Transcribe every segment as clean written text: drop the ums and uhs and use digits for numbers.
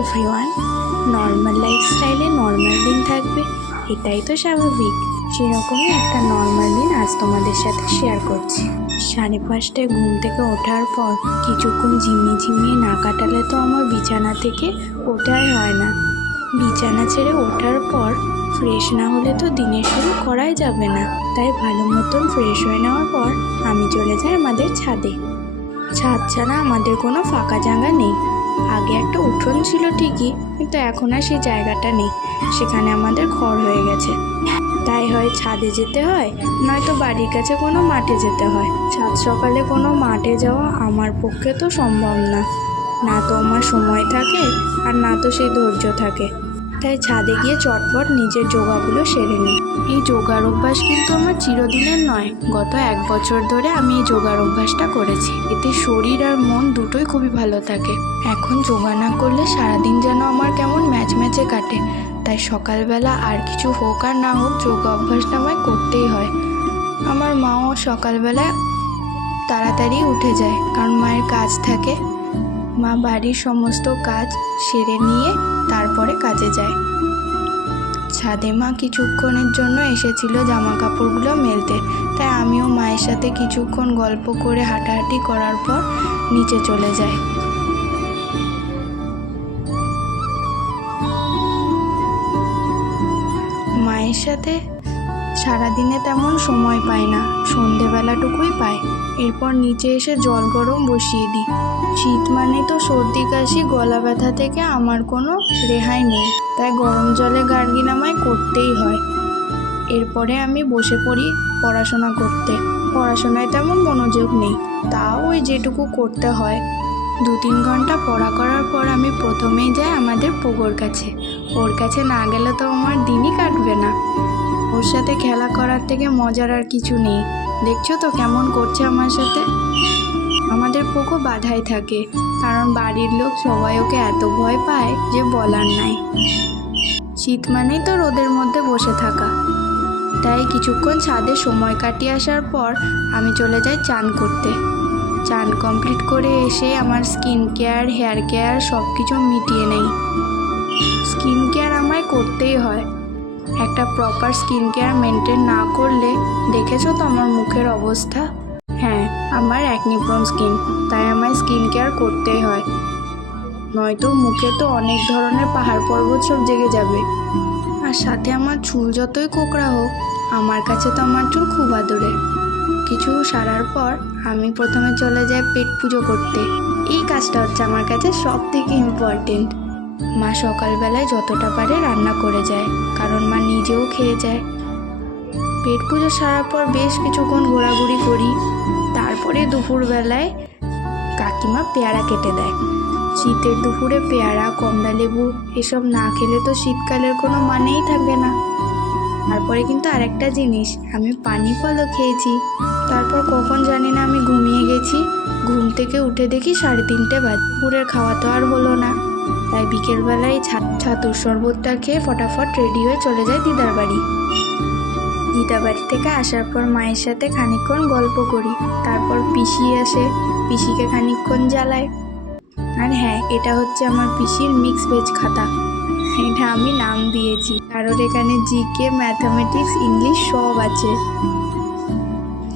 Everyone, normal লাইফস্টাইলে normal দিন থাকবে, এটাই তো স্বাভাবিক। সেরকমই একটা নর্মাল দিন আজ তোমাদের সাথে শেয়ার করছি। 5:30টায় ঘুম থেকে ওঠার পর কিছুক্ষণ ঝিমিয়ে না কাটালে তো আমার বিছানা থেকে ওঠাই হয় না। বিছানা ছেড়ে ওঠার পর ফ্রেশ না হলে তো দিনের শুরু করাই যাবে না। তাই ভালো মতন ফ্রেশ হয়ে নেওয়ার পর আমি চলে যাই আমাদের ছাদে। ছাদ ছাড়া আমাদের কোনো ফাঁকা জায়গা নেই। আগে একটা উঠোন ছিল ঠিকই, কিন্তু এখন আর সেই জায়গাটা নেই। সেখানে আমাদের ঘর হয়ে গেছে, তাই হয় ছাদে যেতে হয়, নয়তো বাড়ির কাছে কোনো মাঠে যেতে হয়। সাত সকালে কোনো মাঠে যাওয়া আমার পক্ষে তো সম্ভব না, না তো আমার সময় থাকে আর না তো সেই ধৈর্য থাকে। তাই ছাদে গিয়ে চটপট নিজের যোগাগুলো সেরে নিই। এই যোগার অভ্যাস কিন্তু আমার চিরদিনের নয়, গত 1 বছর ধরে আমি এই যোগার অভ্যাসটা করেছি। এতে শরীর আর মন দুটোই খুবই ভালো থাকে। এখন যোগা না করলে সারাদিন যেন আমার কেমন ম্যাচে কাটে। তাই সকালবেলা আর কিছু হোক আর না হোক যোগা অভ্যাসটা আমায় করতেই হয়। আমার মাও সকালবেলায় তাড়াতাড়ি উঠে যায়, কারণ মায়ের কাজ থাকে। মা বাড়ির সমস্ত কাজ সেরে নিয়ে তারপরে কাজে যায়। ছাদে মা কিছুক্ষণের জন্য এসেছিল জামা কাপড়গুলো মেলতে, তাই আমিও মায়ের সাথে কিছুক্ষণ গল্প করে হাঁটাহাঁটি করার পর নিচে চলে যাই। মায়ের সাথে সারাদিনে তেমন সময় পাই না, সন্ধেবেলাটুকুই পাই। এরপর নিচে এসে জল গরম বসিয়ে দিই। শীত মানে তো সর্দি কাশি গলা ব্যথা থেকে আমার কোনো রেহাই নেই, তাই গরম জলে গার্গিল আমায় করতেই হয়। এরপরে আমি বসে পড়ি পড়াশোনা করতে। পড়াশোনায় তেমন মনোযোগ নেই, তাও ওই যেটুকু করতে হয়। 2-3 ঘন্টা পড়া করার পর আমি প্রথমেই যাই আমাদের পোগোর কাছে। ওর কাছে না গেলে তো আমার দিনই কাটবে না। ওর সাথে খেলা করার থেকে মজার আর কিছু নেই। দেখছো তো কেমন করছে আমার সাথে। আমাদের পোগো বাধাই থাকে, কারণ বাড়ির লোক সবাই ওকে এত ভয় পায় যে বলার নাই। শীত মানেই তো রোদের মধ্যে বসে থাকা, তাই কিছুক্ষণ ছাদে সময় কাটিয়ে আসার পর আমি চলে যাই চান করতে। চান কমপ্লিট করে এসে আমার স্কিন কেয়ার, হেয়ার কেয়ার সব কিছু মিটিয়ে নেই। স্কিন কেয়ার আমায় করতেই হয়। একটা প্রপার স্কিন কেয়ার মেনটেন না করলে, দেখেছো তো আমার মুখের অবস্থা। হ্যাঁ, আমার অ্যাকনি প্রোন স্কিন, তাই আমায় স্কিন কেয়ার করতেই হয়, নয়তো মুখে তো অনেক ধরনের পাহাড় পর্বত সব জেগে যাবে। আর সাথে আমার চুল যতই কোঁকড়া হোক, আমার কাছে তো আমার চুল খুব আদরের। কিছু সারার পর আমি প্রথমে চলে যাই পেট পুজো করতে। এই কাজটা হচ্ছে আমার কাছে সব থেকে ইম্পর্টেন্ট। মা সকালবেলায় যতটা পারে রান্না করে যায়, কারণ মা নিজেও খেয়ে যায়। পেট পুজো সারার পর বেশ কিছুক্ষণ ঘোরাঘুরি করি। তারপরে দুপুরবেলায় কাকিমা পেয়ারা কেটে দেয়। শীতের দুপুরে পেয়ারা, কমলা লেবু এসব না খেলে তো শীতকালের কোনো মানেই থাকবে না। তারপরে কিন্তু আরেকটা জিনিস, আমি পানি ফলও খেয়েছি। তারপর কখন জানি না আমি ঘুমিয়ে গেছি। ঘুম থেকে উঠে দেখি 3:30 বাজে। দুপুরের খাওয়া তো আর হলো না, তাই বিকেলবেলায় ছাতুর শরবতটা খেয়ে ফটাফট রেডি হয়ে চলে যায় দিদার বাড়ি। দিদার বাড়ি থেকে আসার পর মায়ের সাথে খানিকক্ষণ গল্প করি। তারপর পিসি আসে, পিসিকে খানিকক্ষণ জ্বালায়। আর হ্যাঁ, এটা হচ্ছে আমার পিসির মিক্স ভেজ খাতা। এটা আমি নাম দিয়েছি, কারণ এখানে জিকে, ম্যাথামেটিক্স, ইংলিশ সব আছে।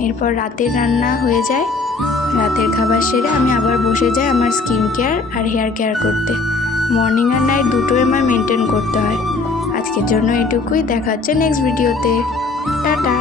এরপর রাতের রান্না হয়ে যায়। রাতের খাবার সেরে আমি আবার বসে যাই আমার স্কিন কেয়ার আর হেয়ার কেয়ার করতে। মর্নিং আর নাইট দুটোই আমার মেনটেন করতে হয়। আজকের জন্য এটুকুই, দেখা হচ্ছে নেক্সট ভিডিওতে। টাটা।